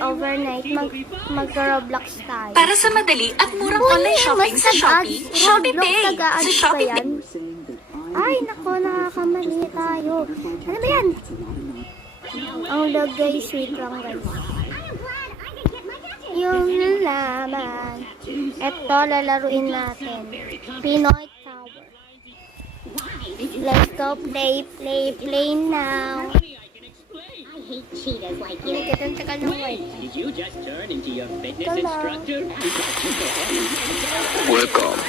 overnight, mag-Roblox tayo. Para sa madali at murang online shopping sa Shopee, Shopee Pay. Sa Shopee Pay. Ay, nako, nakakamali tayo. Ano ba yan? Ang lag guys, wait lang guys. Yung laman. Eto, lalaruin natin. Pinoy Tower. Let's go play now. Hindi ka tang tagal ng white. Did you just turn into your fitness instructor? Welcome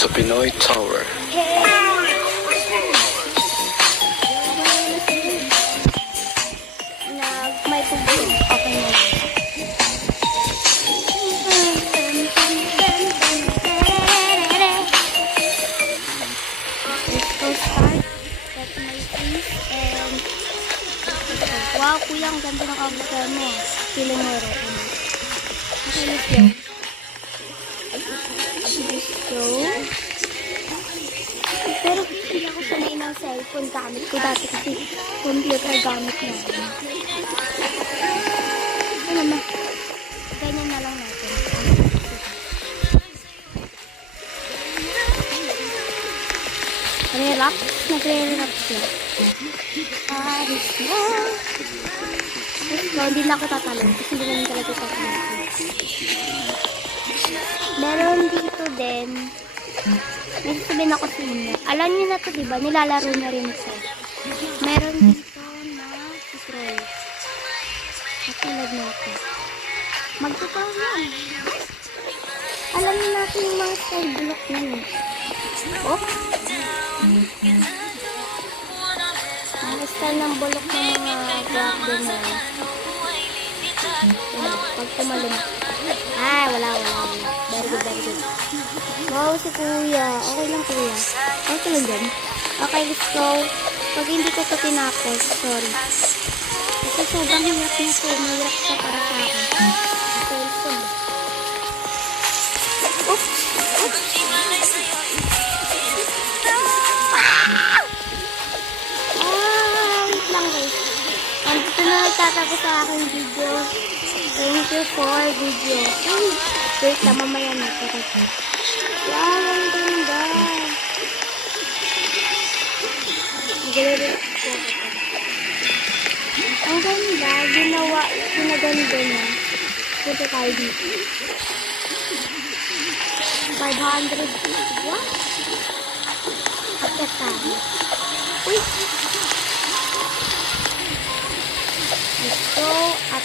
to Pinoy Tower. May tubig. Okay na. Let's go start. Set my face and... Wow, kuya, ang ganda ng avatar mo. Feeling mo rin. Okay, let's go. Let's go. Pero hindi ako sanay ng cellphone gamit ko dati kasi computer gamit na. Ano na? Ganyan na lang natin. Relax. Nagre-relax lang. Paris na. So, hindi na ako tatalon kasi hindi naman talaga tatalon. Meron dito din. May sasabihin ako sa inyo. Alam niyo na to, diba? Nilalaro na rin ito. Meron dito na scroll. Katulad natin. Magtutuwa yan. Alam niyo natin yung mga style block na yun. Oh. Ang style ng bulok ng mga block din na yun. Pag tumalun. Ah, wala. Very good. Wow, si kuya. Okay lang kuya. Okay lang din. Okay, let's go. Pag hindi ko ito tinapos, sorry. Kasi sobrang hirap na ito. Mahirap siya para sa akin. Okay, let's go. Oops. Wait lang guys. Dito na nagtatapos sa aking video. Thank you for video. Wait lang, mamaya na ito. Wow, ang ganda. Ang ganda. Ginaganda na. Punta tayo dito. 500. What? Akit tayo. Uy! Let's go. At